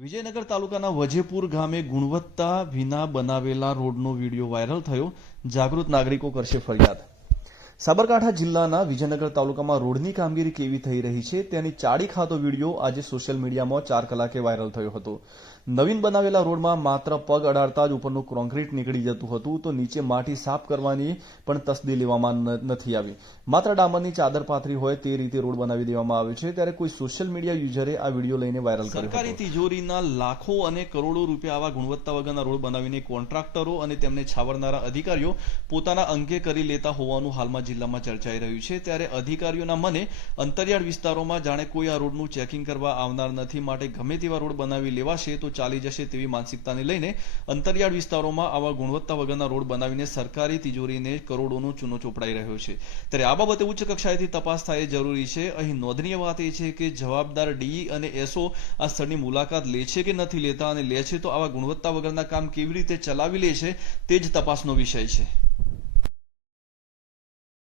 વિજયનગર તાલુકાના વજેપુર ગામે ગુણવત્તા વિના બનાવેલા રોડનો વિડીયો વાયરલ થયો. જાગૃત નાગરિકો કરશે ફરિયાદ. સાબરકાંઠા જિલ્લાના વિજયનગર તાલુકામાં રોડની કામગીરી કેવી થઈ રહી છે તેની ચાડી ખાતો વિડીયો આજે સોશિયલ મીડિયામાં 4 કલાકે વાયરલ થયો હતો. નવીન બનાવેલા રોડમાં માત્ર પગ અડાડતા જ ઉપરનું કોન્ક્રીટ નીકળી જતું હતું, તો નીચે માટી સાફ કરવાની પણ તસદી લેવામાં નથી આવી. માત્ર ડામરની ચાદર પાથરી હોય તે રીતે રોડ બનાવી દેવામાં આવ્યો છે. ત્યારે કોઈ સોશિયલ મીડિયા યુઝરે આ વિડીયો લઈને વાયરલ કર્યો. સરકારી તિજોરીના લાખો અને કરોડો રૂપિયા આવા ગુણવત્તા વગરના રોડ બનાવીને કોન્ટ્રાક્ટરો અને તેમને છાવરનારા અધિકારીઓ પોતાના અંગે કરી લેતા હોવાનું હાલમાં જિલ્લામાં ચર્ચાઈ રહ્યું છે. ત્યારે અધિકારીઓના મને અંતરિયાળ વિસ્તારોમાં જાણે કોઈ આ રોડનું ચેકિંગ કરવા આવનાર નથી, માટે ગમે તેવા રોડ બનાવી લેવાશે તો ચાલી જશે તેવી માનસિકતાને લઈને અંતરિયાળ વિસ્તારોમાં આવા ગુણવત્તા વગરના રોડ બનાવીને સરકારી તિજોરીને કરોડોનો ચૂનો ચોપડાઈ રહ્યો છે. ત્યારે આ બાબતે ઉચ્ચ કક્ષાએથી તપાસ થાય જરૂરી છે. અહીં નોંધનીય વાત એ છે કે જવાબદાર ડીઈ અને એસઓ આ સ્થળની મુલાકાત લે છે કે નથી લેતા, અને લે છે તો આવા ગુણવત્તા વગરના કામ કેવી રીતે ચલાવી લે છે તે જ તપાસનો વિષય છે.